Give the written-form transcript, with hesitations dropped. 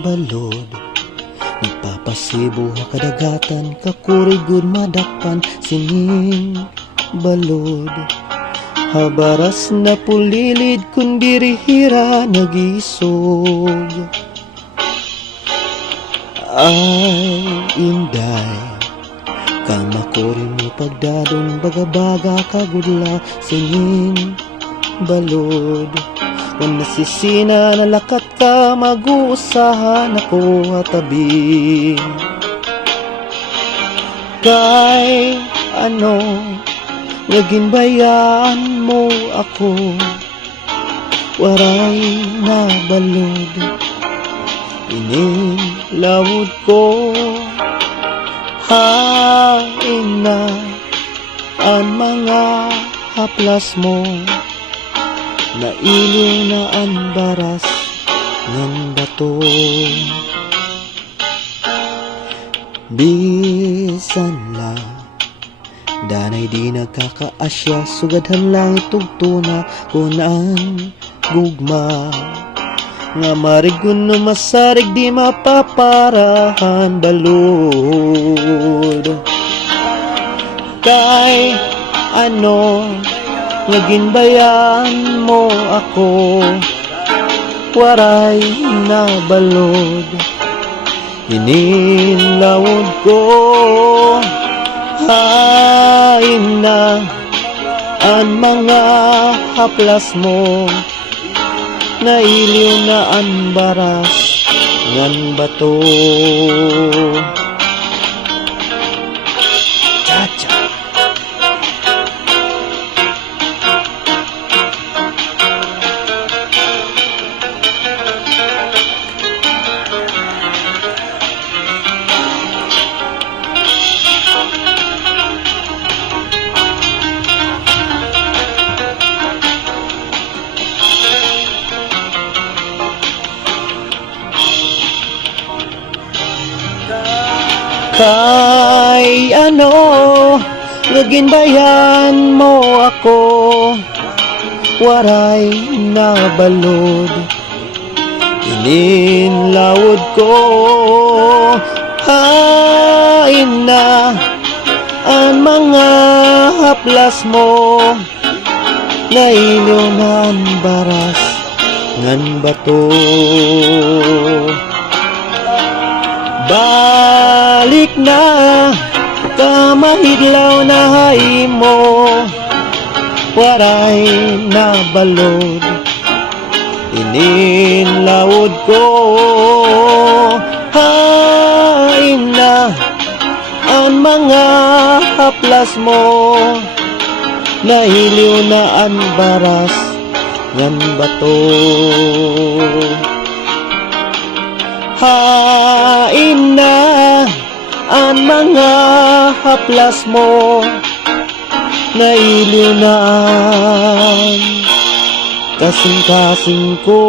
balod, nagpapasibo kadagatan, kakurigod madakpan sining balod. Habaras na pulilid kun birihira nagisog. Ay inday, kamakuri mo pagdadong bagabaga kagudla sining balod. Kung nasisina nalakat ka, mag-uusahan ako atabi. Kay ano, naging bayan mo ako, waray na balod, inilawod ko. Hain na ang mga haplas mo, nailiw na ang baras ng bato. Bisan lang danay di nagkakaasya, sugadhan lang itugtuna kunang gugma. Nga marigun no masarig di mapaparahan balod. Kay ano, naging bayan mo ako, waray na balod, inilawod ko. Hain na ang mga haplas mo, nailiw na ang baras ng bato. Cha-cha. Kay ano, naging bayan mo ako, waray na balod, ininlawod ko. Hain na ang mga haplas mo, nailiw na ang baras ng bato. Balik na kamahidlaw na hay mo, waray na balod, ininlawod ko. Hain na ang mga haplas mo, nahiliw na ang baras ng bato. Hain na ang mga haplas mo, nailiw na ang kasing-kasing ko.